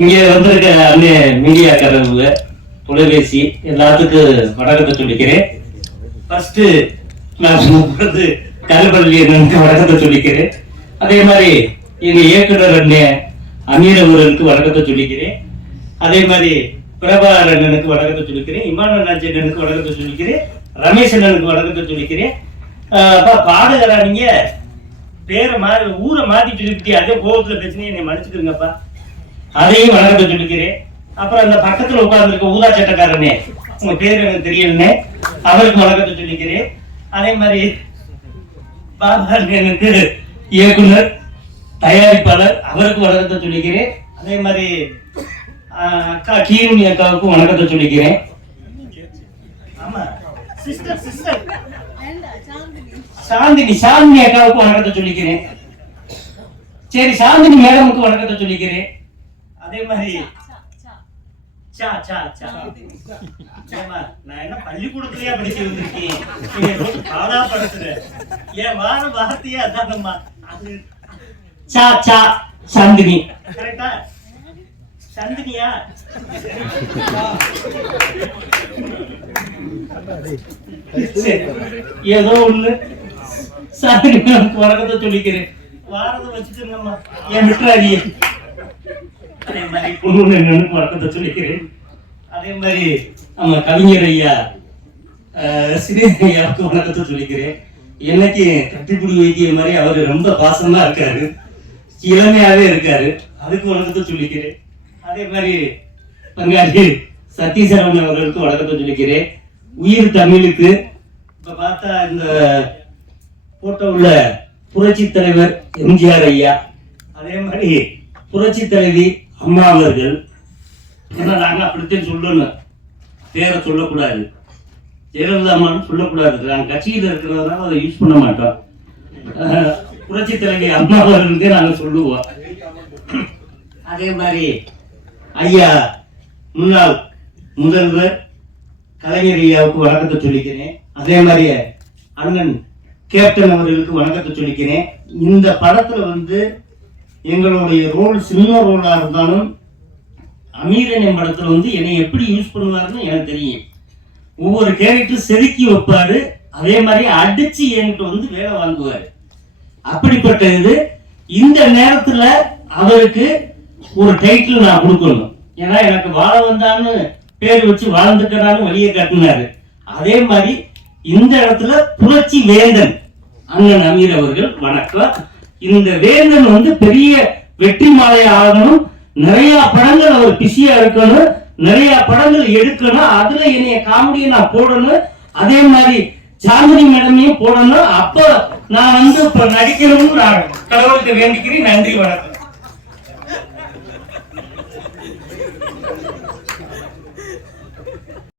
இங்க வந்திருக்க அண்ணே மீடியாக்காரங்க தொலைபேசி எல்லாத்துக்கும் வணக்கத்தை சொல்லிக்கிறேன். ஃபர்ஸ்ட் நான் சொல்றது கருப்பள்ளி அண்ணனுக்கு வணக்கத்தை சொல்லிக்கிறேன். அதே மாதிரி எங்க இயக்குனர் அண்ணே அமீர் அவர்களுக்கு வணக்கத்தை சொல்லிக்கிறேன். அதே மாதிரி பிரபாகர் அண்ணனுக்கு வணக்கத்தை சொல்லிக்கிறேன். இமான் அண்ணாச்சி அண்ணனுக்கு வணக்கத்தை சொல்லிக்கிறேன். ரமேஷ் அண்ணனுக்கு வணக்கத்தை சொல்லிக்கிறேன். ஆஹ் அப்பா பாடுகிறா நீங்க பேரை மாறி ஊரை மாத்தி சொல்லிக்கிட்டே அதே கோபத்துல பிரச்சனையை என்னை மன்னிச்சுக்கிறீங்கப்பா அதையும் வணக்கத்தை சொல்லிக்கிறேன் அப்புறம் அந்த பக்கத்துல உட்கார்ந்துருக்க ஊதா சட்டக்காரனே உங்க பேர் எனக்கு தெரியலனே அவருக்கு வணக்கத்தை சொல்லிக்கிறேன். அதே மாதிரி பாபா எனக்கு இயக்குனர் தயாரிப்பாளர் அவருக்கு வணக்கத்தை சொல்லிக்கிறேன். அதே மாதிரி ஆஹ், அக்கா கீரணி அக்காவுக்கும் வணக்கத்தை சொல்லிக்கிறேன். ஆமா. சிஸ்டர் சிஸ்டர் சாந்தினி சாந்தினி அக்காவுக்கு வணக்கத்தை சொல்லிக்கிறேன். சரி சாந்தினி மேடமுக்கு வணக்கத்தை சொல்லிக்கிறேன். அதே மாதிரி சா சா. சா ஏம்மா, நான் என்ன பள்ளிக்கூடத்துலயா படிச்சு வந்திருக்கேன்? பாடா படுத்துற என் வார வார்த்தையே அதானம்மா. அது சா சா சாந்தினி. கரெக்டா? சந்தினியா? சரி, ஏதோ ஒண்ணு. சாந்தினி வணக்கத்தை சொல்லிக்கிறேன். வாரத்தை வச்சுக்கோங்கம்மா. என் விட்டுறாதியே அதே மாதிரி பொண்ணு என்னன்னு வழக்கத்தை சொல்லிக்கிறேன். அதே மாதிரி நம்ம கவிஞர் ஐயா அஹ், சிறீன் ஐயாவுக்கு வணக்கத்தை சொல்லிக்கிறேன். என்னைக்கு கட்டிப்பிடி வைக்கிற மாதிரி அவர் ரொம்ப பாசமா இருக்காரு. இளமையாவே இருக்காரு. அதுக்கு வணக்கத்தை சொல்லிக்கிறேன். அதே மாதிரி பங்காளி சத்தீசரவன் அவர்களுக்கு வணக்கத்தை சொல்லிக்கிறேன். உயிர் தமிழுக்கு இப்ப பார்த்தா இந்த போட்டோவுல புரட்சி தலைவர் எம்ஜிஆர் ஐயா. அதே மாதிரி புரட்சி தலைவி அம்மா அவர்கள் ஏன்னா நாங்கள் அப்படித்தான் சொல்லணும். பேரை சொல்லக்கூடாது. ஜெயலலிதாமான்னு சொல்லக்கூடாது. நாங்கள் கட்சியில் இருக்கிறதுனால அதை யூஸ் பண்ண மாட்டோம். புரட்சி தலைவி அம்மா அவர்களுக்கே நாங்கள் சொல்லுவோம். அதே மாதிரி ஐயா முன்னாள் முதல்வர் கலைஞர் ஐயாவுக்கு வணக்கத்தை சொல்லிக்கிறேன். அதே மாதிரி அண்ணன் கேப்டன் அவர்களுக்கு வணக்கத்தை சொல்லிக்கிறேன். இந்த படத்துல வந்து எங்களுடைய ரோல் சின்ன ரோலாக இருந்தாலும் அமீரன் படத்தில் வந்து என்னை எப்படி யூஸ் பண்ணுவாருன்னு எனக்கு தெரியும். ஒவ்வொரு கேரக்டர் செதுக்கி வைப்பாரு. அதே மாதிரி அடிச்சு என்கிட்ட வந்து வேலை வாங்குவார். அப்படிப்பட்ட இது இந்த நேரத்தில் அவருக்கு ஒரு டைட்டில் நான் கொடுக்கணும். ஏன்னா எனக்கு வாழ வந்தான்னு பேர் வச்சு வாழ்ந்துக்கிறான்னு வழியை கட்டினாரு. அதே மாதிரி இந்த இடத்துல புரட்சி வேந்தன் அண்ணன் அமீர் அவர்கள் வணக்கம். இந்த வேந்தன் வந்து பெரிய வெற்றி மாலை ஆகணும். நிறைய படங்கள் அவர் பிஸியா இருக்கணும். நிறைய படங்கள் எடுக்கணும். அதுல என்னைய காமெடியை நான் போடணும். அதே மாதிரி சாந்தினி மேடமையும் போடணும். அப்ப நான் வந்து இப்ப நடிக்கணும்னு நான் கடவுளுக்கு வேண்டிக்கிறேன். நன்றி வணக்கம்.